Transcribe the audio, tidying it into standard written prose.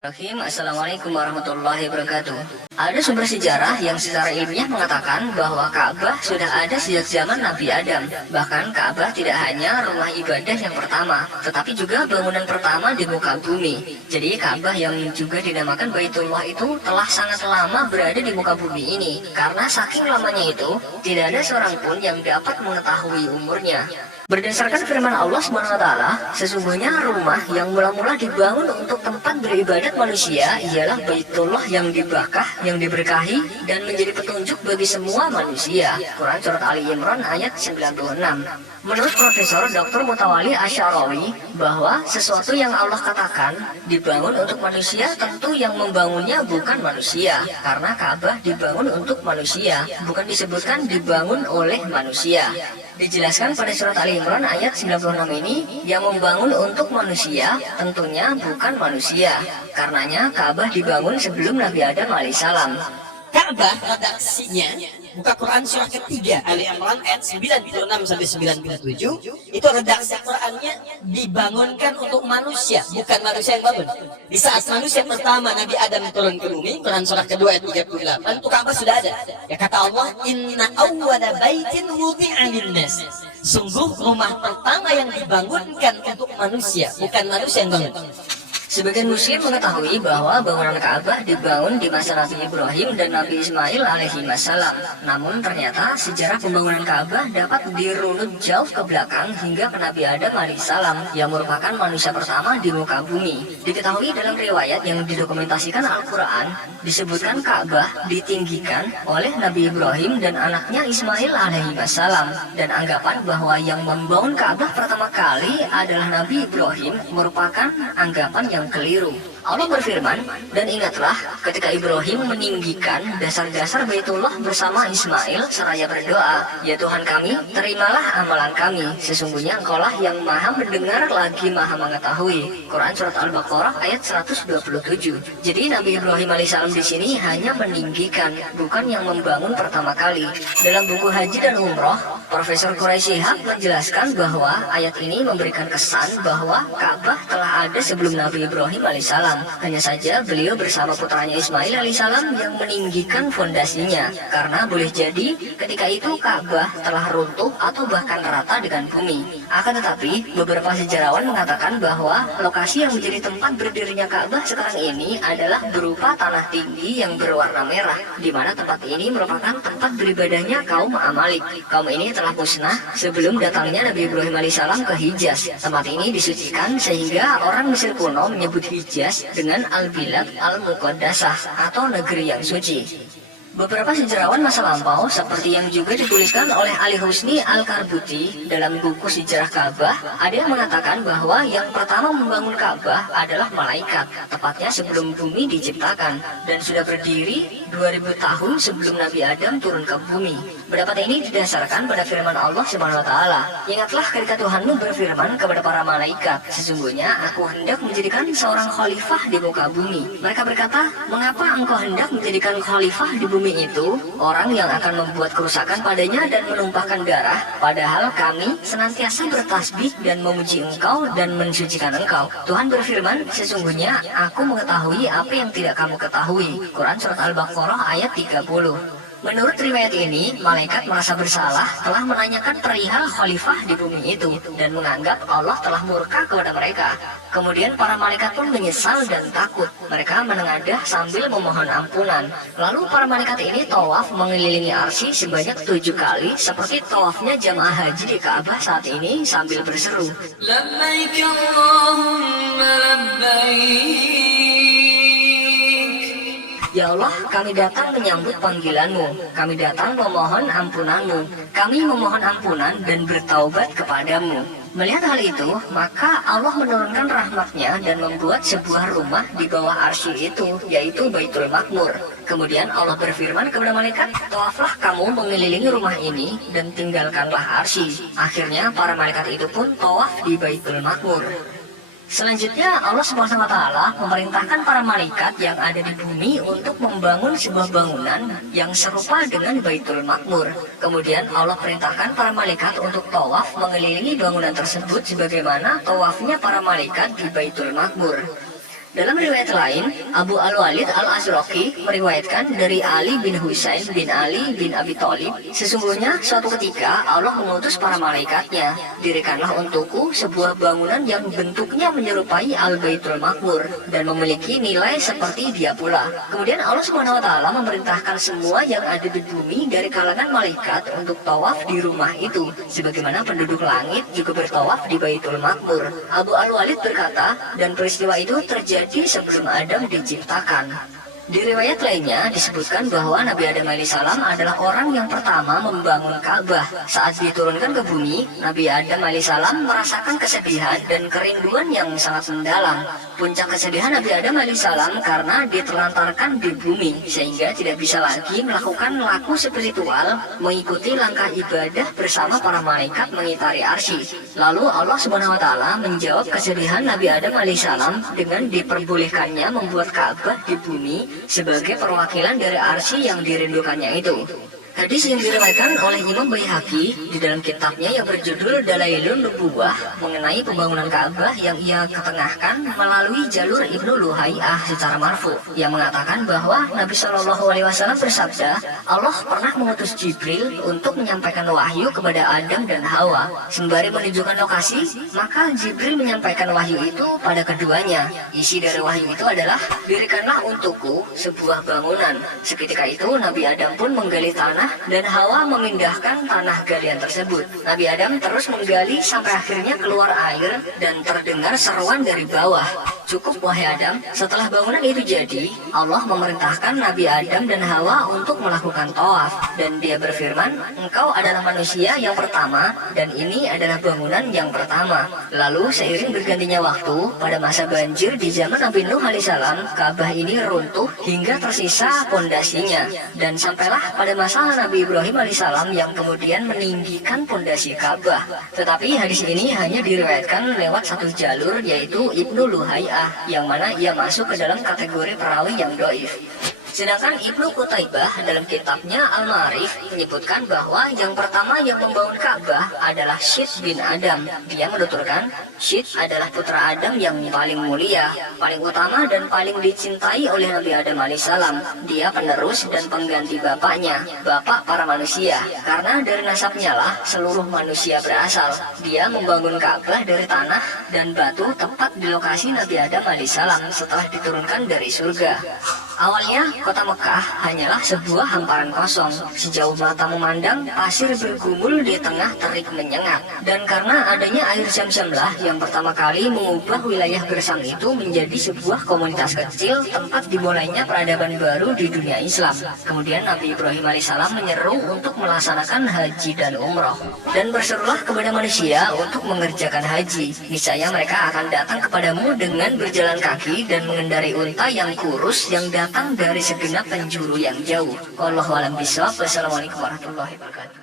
Assalamualaikum warahmatullahi wabarakatuh. Ada sumber sejarah yang secara ilmiah mengatakan bahwa Ka'bah sudah ada sejak zaman Nabi Adam. Bahkan Ka'bah tidak hanya rumah ibadah yang pertama, tetapi juga bangunan pertama di muka bumi. Jadi Ka'bah yang juga dinamakan Baitullah itu telah sangat lama berada di muka bumi ini. Karena saking lamanya itu, tidak ada seorang pun yang dapat mengetahui umurnya. Berdasarkan firman Allah SWT, sesungguhnya rumah yang mula-mula dibangun untuk tempat beribadat manusia ialah Baitullah yang dibakah, yang diberkahi, dan menjadi petunjuk bagi semua manusia. Quran Surat Ali Imran ayat 96. Menurut Profesor Dr. Mutawali Asy'arawi, bahwa sesuatu yang Allah katakan dibangun untuk manusia, tentu yang membangunnya bukan manusia. Karena Ka'bah dibangun untuk manusia, bukan disebutkan dibangun oleh manusia. Dijelaskan pada surat Ali Imran ayat 96 ini, yang membangun untuk manusia tentunya bukan manusia. Karenanya Ka'bah dibangun sebelum Nabi Adam alaihissalam. Ka'bah redaksinya buka Quran surah ketiga Ali Imran ayat 96-97, itu redaksi Qurannya dibangunkan untuk manusia, bukan manusia yang bangun. Di saat manusia pertama Nabi Adam turun ke bumi, Quran surah kedua ayat 38, itu Ka'bah sudah ada. Ya kata Allah, inna awwala baitin wudi'a lin-nas, sungguh rumah pertama yang dibangunkan untuk manusia, bukan manusia yang bangun. Sebagian muslim mengetahui bahwa bangunan Ka'bah dibangun di masa Nabi Ibrahim dan Nabi Ismail alaihi wassalam. Namun ternyata sejarah pembangunan Ka'bah dapat dirunut jauh ke belakang hingga ke Nabi Adam alaihissalam yang merupakan manusia pertama di muka bumi. Diketahui dalam riwayat yang didokumentasikan Al-Quran, disebutkan Ka'bah ditinggikan oleh Nabi Ibrahim dan anaknya Ismail alaihi wassalam. Dan anggapan bahwa yang membangun Ka'bah pertama kali adalah Nabi Ibrahim merupakan anggapan yang keliru. Allah berfirman, dan ingatlah ketika Ibrahim meninggikan dasar-dasar Baitullah bersama Ismail seraya berdoa, ya Tuhan kami, terimalah amalan kami, sesungguhnya Engkaulah yang maha mendengar lagi maha mengetahui. Quran Surat Al-Baqarah ayat 127. Jadi Nabi Ibrahim alaihissalam di sini hanya meninggikan, bukan yang membangun pertama kali. Dalam buku Haji dan Umroh, Profesor Quraisy Shihab menjelaskan bahwa ayat ini memberikan kesan bahwa Ka'bah telah ada sebelum Nabi Ibrahim alaihissalam. Hanya saja beliau bersama putranya Ismail alaihissalam yang meninggikan fondasinya. Karena boleh jadi ketika itu Ka'bah telah runtuh atau bahkan rata dengan bumi. Akan tetapi beberapa sejarawan mengatakan bahwa lokasi yang menjadi tempat berdirinya Ka'bah sekarang ini adalah berupa tanah tinggi yang berwarna merah, di mana tempat ini merupakan tempat beribadahnya kaum Amalik. Kaum ini telah musnah sebelum datangnya Nabi Ibrahim alaihissalam ke Hijaz. Tempat ini disucikan sehingga orang Mesir kuno menyebut Hijaz dengan Al-Bilad Al-Muqaddasah atau negeri yang suci. Beberapa sejarawan masa lampau seperti yang juga dituliskan oleh Ali Husni Al-Karbuti dalam buku Sejarah Ka'bah, ada yang mengatakan bahwa yang pertama membangun Ka'bah adalah malaikat, tepatnya sebelum bumi diciptakan, dan sudah berdiri 2000 tahun sebelum Nabi Adam turun ke bumi. Pendapat ini didasarkan pada firman Allah SWT. Ingatlah ketika Tuhanmu berfirman kepada para malaikat, sesungguhnya aku hendak menjadikan seorang khalifah di muka bumi. Mereka berkata, mengapa engkau hendak menjadikan khalifah di bumi itu? Orang yang akan membuat kerusakan padanya dan menumpahkan darah, padahal kami senantiasa bertasbih dan memuji engkau dan mensucikan engkau. Tuhan berfirman, sesungguhnya aku mengetahui apa yang tidak kamu ketahui. Quran Surat Al-Baqarah ayat 30. Menurut riwayat ini, malaikat merasa bersalah telah menanyakan perihal khalifah di bumi itu dan menganggap Allah telah murka kepada mereka. Kemudian para malaikat pun menyesal dan takut. Mereka menengadah sambil memohon ampunan. Lalu para malaikat ini tawaf mengelilingi arsy sebanyak 7 kali seperti tawafnya jamaah haji di Ka'bah saat ini sambil berseru, Labbaik Allahumma labbaik. Ya Allah, kami datang menyambut panggilanmu, kami datang memohon ampunanmu, kami memohon ampunan dan bertaubat kepadamu. Melihat hal itu, maka Allah menurunkan rahmatnya dan membuat sebuah rumah di bawah arsy itu, yaitu Baitul Maqmur. Kemudian Allah berfirman kepada malaikat, tawaflah kamu mengelilingi rumah ini dan tinggalkanlah arsy. Akhirnya para malaikat itu pun tawaf di Baitul Maqmur. Selanjutnya Allah SWT memerintahkan para malaikat yang ada di bumi untuk membangun sebuah bangunan yang serupa dengan Baitul Maqmur. Kemudian Allah perintahkan para malaikat untuk tawaf mengelilingi bangunan tersebut sebagaimana tawafnya para malaikat di Baitul Maqmur. Dalam riwayat lain, Abu Al-Walid Al-Azraqi meriwayatkan dari Ali bin Husain bin Ali bin Abi Thalib, sesungguhnya suatu ketika Allah mengutus para malaikatnya, dirikanlah untukku sebuah bangunan yang bentuknya menyerupai Al-Baitul Makmur dan memiliki nilai seperti dia pula. Kemudian Allah Subhanahu wa taala memerintahkan semua yang ada di bumi dari kalangan malaikat untuk tawaf di rumah itu, sebagaimana penduduk langit juga bertawaf di Baitul Makmur. Abu Al-Walid berkata, dan peristiwa itu terjadi sebelum Adam diciptakan. Di riwayat lainnya disebutkan bahwa Nabi Adam alaihissalam adalah orang yang pertama membangun Ka'bah. Saat diturunkan ke bumi, Nabi Adam alaihissalam merasakan kesedihan dan kerinduan yang sangat mendalam. Puncak kesedihan Nabi Adam alaihissalam karena ditelantarkan di bumi, sehingga tidak bisa lagi melakukan laku spiritual, mengikuti langkah ibadah bersama para malaikat mengitari arsy. Lalu Allah Subhanahu wa taala menjawab kesedihan Nabi Adam alaihissalam dengan diperbolehkannya membuat Ka'bah di bumi sebagai perwakilan dari arsy yang dirindukannya itu. Hadis yang diriwayatkan oleh Imam Baihaqi di dalam kitabnya yang berjudul Dalailun Nubuwah mengenai pembangunan Ka'bah yang ia ketengahkan melalui jalur Ibnu Luhaiyah secara marfu, yang mengatakan bahwa Nabi Shallallahu Alaihi Wasallam bersabda, Allah pernah mengutus Jibril untuk menyampaikan wahyu kepada Adam dan Hawa. Sembari menunjukkan lokasi, maka Jibril menyampaikan wahyu itu pada keduanya. Isi dari wahyu itu adalah, dirikanlah untukku sebuah bangunan. Seketika itu Nabi Adam pun menggali tanah dan Hawa memindahkan tanah galian tersebut. Nabi Adam terus menggali sampai akhirnya keluar air dan terdengar seruan dari bawah. Cukup wahai Adam, setelah bangunan itu jadi, Allah memerintahkan Nabi Adam dan Hawa untuk melakukan tawaf. Dan dia berfirman, engkau adalah manusia yang pertama dan ini adalah bangunan yang pertama. Lalu seiring bergantinya waktu, pada masa banjir di zaman Nabi Nuh alaihissalam, Ka'bah ini runtuh hingga tersisa pondasinya. Dan sampailah pada masa Nabi Ibrahim alaihissalam yang kemudian meninggikan pondasi Ka'bah. Tetapi hadis ini hanya diriwayatkan lewat satu jalur, yaitu Ibnu Luhaiyah, yang mana ia masuk ke dalam kategori perawi yang dhaif. Sedangkan Ibnu Qutaibah dalam kitabnya Al-Ma'arif menyebutkan bahwa yang pertama yang membangun Ka'bah adalah Syith bin Adam. Dia menuturkan, Syith adalah putra Adam yang paling mulia, paling utama dan paling dicintai oleh Nabi Adam alaihissalam. Dia penerus dan pengganti bapaknya, bapak para manusia. Karena dari nasabnya lah seluruh manusia berasal. Dia membangun Ka'bah dari tanah dan batu tepat di lokasi Nabi Adam alaihissalam setelah diturunkan dari surga. Awalnya, kota Mekah hanyalah sebuah hamparan kosong. Sejauh mata memandang, pasir bergumul di tengah terik menyengat. Dan karena adanya air Zam-Zamlah yang pertama kali mengubah wilayah Gersang itu menjadi sebuah komunitas kecil tempat dimulainya peradaban baru di dunia Islam. Kemudian Nabi Ibrahim alaihissalam menyeru untuk melaksanakan haji dan umroh. Dan berserulah kepada manusia untuk mengerjakan haji. Niscaya mereka akan datang kepadamu dengan berjalan kaki dan mengendarai unta yang kurus yang datang dari segenap penjuru yang jauh. Wallahu a'lam bishawab. Wassalamualaikum warahmatullahi wabarakatuh.